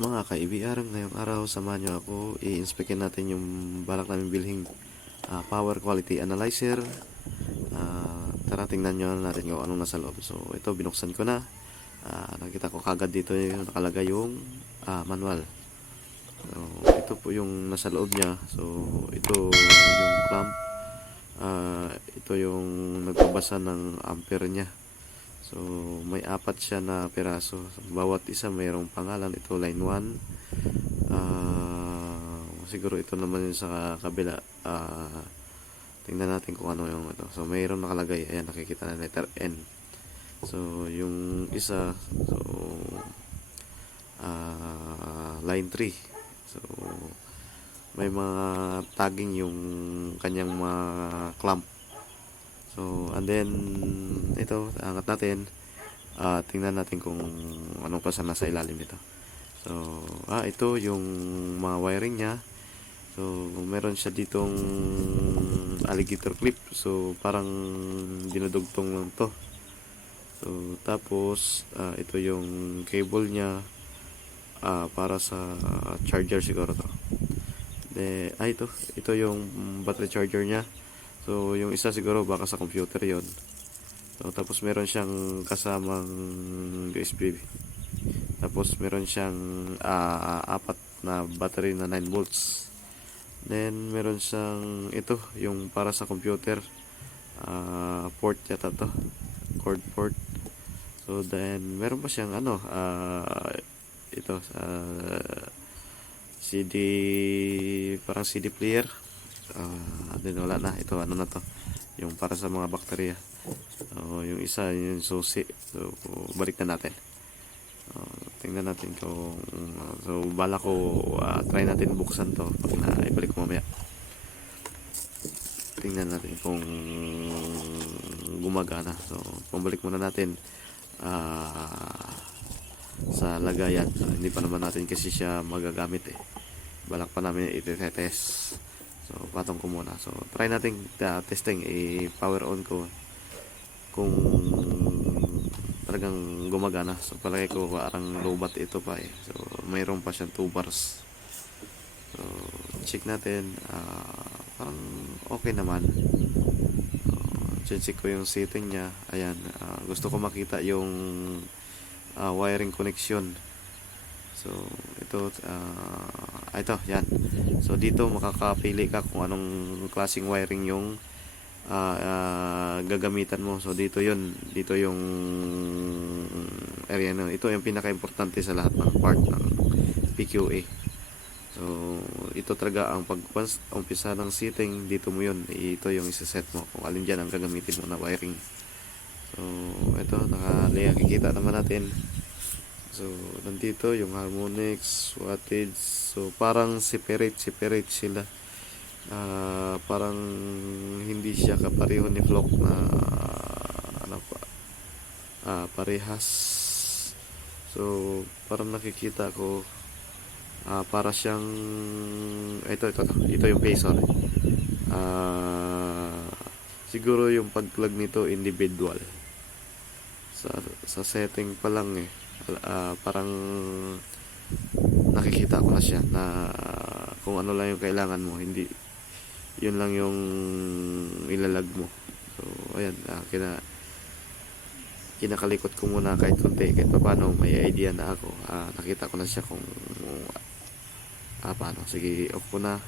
Mga ka-EBR, ngayong araw samahan nyo ako, i-inspectin natin yung balak namin bilhing power quality analyzer. Tara tingnan nyo natin kung anong nasa loob. So ito, binuksan ko na. Nakita ko kagad dito yung nakalagay yung manual. So ito po yung nasa loob niya. So ito yung clamp. Ito yung nagbabasa ng ampere niya. So may apat siya na piraso. Bawat isa mayroong pangalan. Ito line 1. Siguro ito naman yung sa kabila. Tingnan natin kung ano yung ito. So mayroon nakalagay. Ayan, nakikita na letter N. So yung isa, so line 3. So may mga tagging yung kanyang mga clamp. So and then ito, angat natin. Tingnan natin kung anong klase nasa ilalim nito. So ito yung mga wiring niya. So meron siya ditong alligator clip. So parang dinudugtong lang to. So tapos ito yung cable niya, para sa charger siguro to. Ito yung battery charger niya. So yung isa siguro baka sa computer yon. So tapos meron siyang kasamang USB. Tapos meron siyang apat na battery na 9 volts. Then meron siyang ito yung para sa computer, port yata to, cord port. So then meron pa siyang ito CD, parang CD player. Then wala na, ito ano na to, yung para sa mga bakterya. So yung isa yung susi. So balik na natin. Tingnan natin kung so bala ko try natin buksan to pag naibalik ko mamaya. Tingnan natin kung gumagana. So pabalik muna natin sa lagayan. So hindi pa naman natin kasi siya magagamit balak pa namin i-test. So patong ko muna. So try natin testing, i-power on ko kung talagang gumagana. So palagi ko parang low-bat ito pa So mayroon pa siyang 2 bars. So check natin, parang okay naman. So check ko yung setting niya. Ayan, gusto ko makita yung wiring connection. So ito yan. So dito makakapili ka kung anong klaseng wiring yung gagamitan mo. So dito yung area na ito yung pinaka-importante sa lahat ng part ng PQA. So ito talaga ang once umpisa ng setting, dito mo yun, ito yung isa-set mo kung alin dyan ang gagamitin mo na wiring. So ito, nakikita naman natin. So nandito yung harmonics, wattage. So parang separate sila. Parang hindi siya kapareho ni Flock na parehas. So parang nakikita ko para siyang ito yung phasor. Siguro yung pag-plug nito individual sa setting pa lang parang nakikita ko na siya na kung ano lang yung kailangan mo, hindi yun lang yung ilalag mo. So ayan, kinakalikot ko muna kahit konti, kahit paano may idea na ako. Nakita ko na siya kung paano. Sige, off ko na.